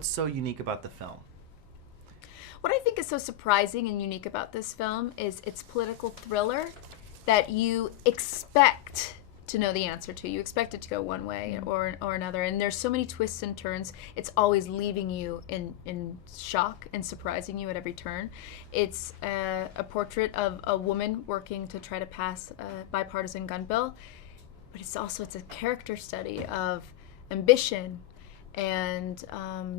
what's so unique about the film? What I think is so surprising and unique about this film is its political thriller that you expect to know the answer to. You expect it to go one way or another. And there's so many twists and turns. It's always leaving you in shock and surprising you at every turn. It's a portrait of a woman working to try to pass a bipartisan gun bill. But it's a character study of ambition and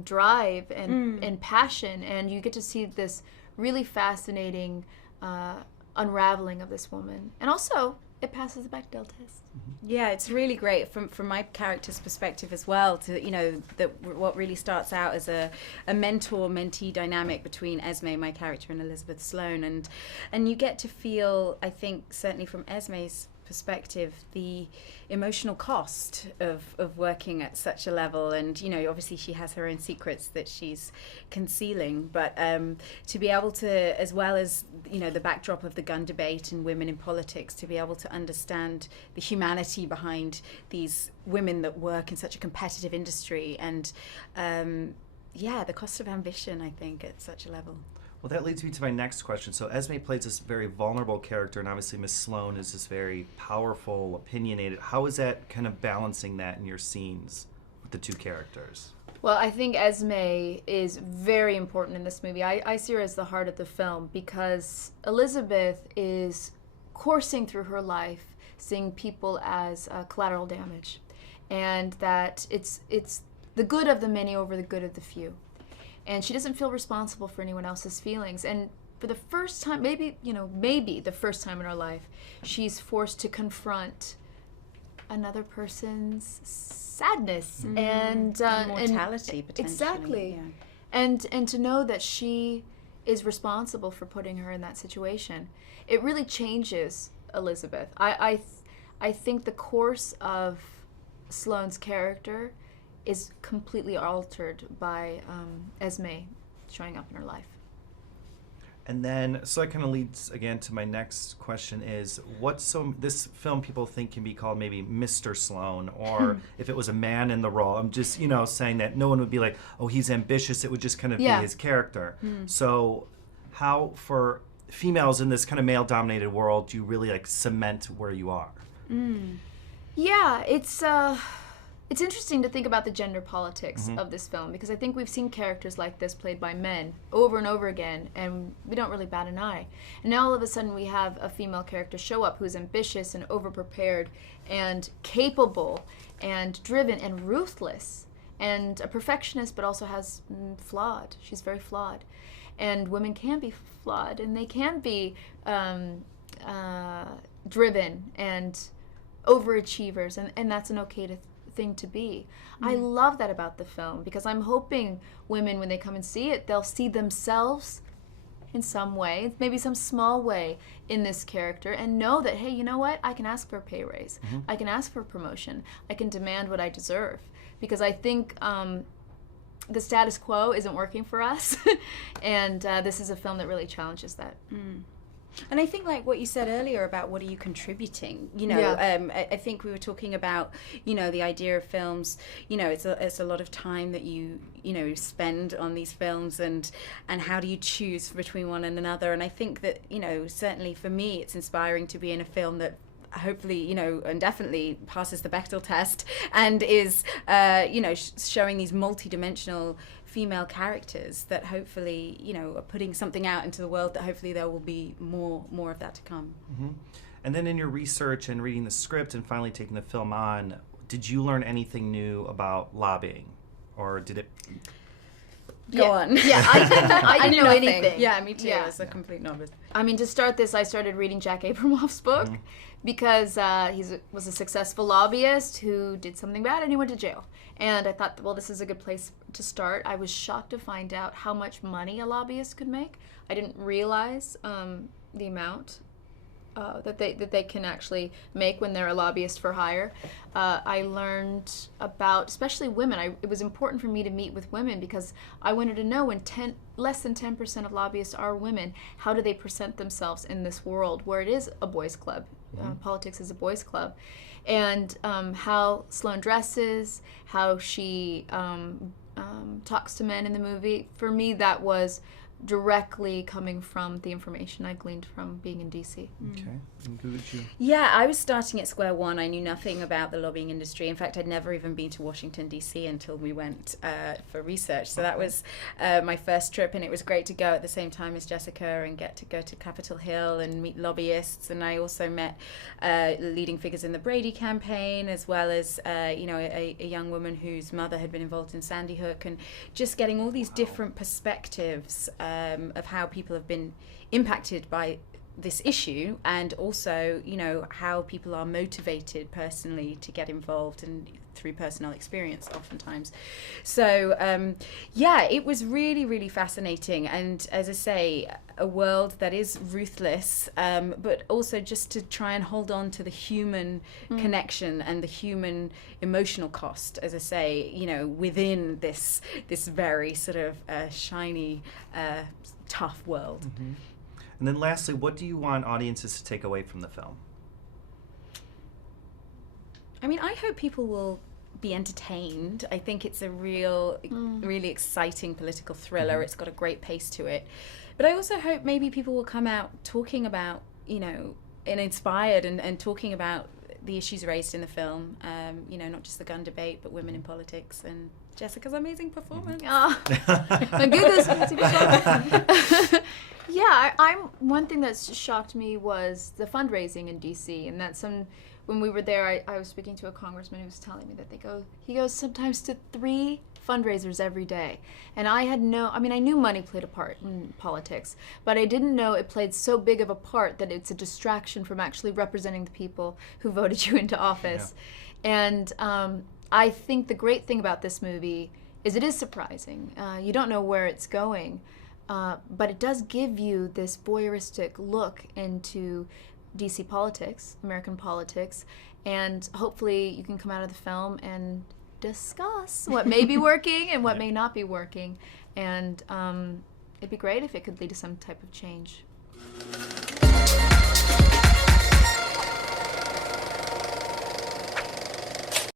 drive and passion, and you get to see this really fascinating unraveling of this woman, and also it passes the Bechdel test. Yeah, it's really great from my character's perspective as well. That what really starts out as a mentor-mentee dynamic between Esme, my character, and Elizabeth Sloane, and you get to feel, I think, certainly from Esme's perspective, the emotional cost of working at such a level. And obviously she has her own secrets that she's concealing, but to be able to, as well as the backdrop of the gun debate and women in politics, to be able to understand the humanity behind these women that work in such a competitive industry, and the cost of ambition, I think, at such a level. Well, that leads me to my next question. So Esme plays this very vulnerable character, and obviously Miss Sloane is this very powerful, opinionated. How is that kind of balancing that in your scenes with the two characters? Well, I think Esme is very important in this movie. I see her as the heart of the film, because Elizabeth is coursing through her life, seeing people as collateral damage, and that it's the good of the many over the good of the few. And she doesn't feel responsible for anyone else's feelings. And for the first time, maybe the first time in her life, she's forced to confront another person's sadness and mortality, potentially. Exactly. Yeah. And to know that she is responsible for putting her in that situation. It really changes Elizabeth. I think the course of Sloane's character is completely altered by Esme showing up in her life. And then, so that kind of leads again to my next question is, this film people think can be called maybe Mr. Sloane, or if it was a man in the role. I'm just, saying that no one would be like, oh, he's ambitious. It would just kind of be his character. So how, for females in this kind of male-dominated world, do you really cement where you are? Yeah, it's interesting to think about the gender politics of this film, because I think we've seen characters like this played by men over and over again, and we don't really bat an eye. And now all of a sudden we have a female character show up who's ambitious and overprepared and capable and driven and ruthless and a perfectionist, but also has flawed. She's very flawed. And women can be flawed, and they can be driven and overachievers, and that's an okay thing to be. I love that about the film, because I'm hoping women, when they come and see it, they'll see themselves in some way, maybe some small way, in this character, and know that, hey, you know what? I can ask for a pay raise. I can ask for a promotion. I can demand what I deserve, because I think the status quo isn't working for us, and this is a film that really challenges that. And I think, like what you said earlier about what are you contributing, I think we were talking about, the idea of films, it's a lot of time that you spend on these films, and how do you choose between one and another. And I think that, certainly for me, it's inspiring to be in a film that hopefully, and definitely passes the Bechdel test, and is, showing these multi-dimensional female characters that hopefully, are putting something out into the world, that hopefully there will be more of that to come. And then in your research and reading the script and finally taking the film on, did you learn anything new about lobbying, or did it... Go on. Yeah, I didn't know anything. Yeah, me too. As a complete novice. I mean, to start this, I started reading Jack Abramoff's book, because he was a successful lobbyist who did something bad and he went to jail. And I thought, well, this is a good place to start. I was shocked to find out how much money a lobbyist could make. I didn't realize the amount that they can actually make when they're a lobbyist for hire. I learned about, especially women. It was important for me to meet with women, because I wanted to know, when less than 10% of lobbyists are women, how do they present themselves in this world where it is a boys' club? Politics is a boys' club. And how Sloane dresses, how she talks to men in the movie. For me, that was directly coming from the information I gleaned from being in DC. Okay. And Gugu? Yeah, I was starting at square one. I knew nothing about the lobbying industry. In fact, I'd never even been to Washington, D.C. until we went for research. So that was my first trip, and it was great to go at the same time as Jessica and get to go to Capitol Hill and meet lobbyists. And I also met leading figures in the Brady campaign, as well as a young woman whose mother had been involved in Sandy Hook, and just getting all these different perspectives of how people have been impacted by this issue, and also, how people are motivated personally to get involved and through personal experience oftentimes. So, it was really, really fascinating. And as I say, a world that is ruthless, but also just to try and hold on to the human connection and the human emotional cost, as I say, within this very sort of shiny, tough world. Mm-hmm. And then lastly, what do you want audiences to take away from the film? I mean, I hope people will be entertained. I think it's a really exciting political thriller. Mm-hmm. It's got a great pace to it. But I also hope maybe people will come out talking about, and inspired and talking about the issues raised in the film, not just the gun debate, but women in politics and Jessica's amazing performance. And Gugu's amazing performance. Yeah, I'm one thing that's shocked me was the fundraising in DC, and that when we were there, I was speaking to a congressman who was telling me that he goes sometimes to 3 fundraisers every day. And I knew money played a part in politics, but I didn't know it played so big of a part that it's a distraction from actually representing the people who voted you into office. Yeah. And I think the great thing about this movie is it is surprising. You don't know where it's going, but it does give you this voyeuristic look into DC politics, American politics, and hopefully you can come out of the film and discuss what may be working and what may not be working. And it'd be great if it could lead to some type of change.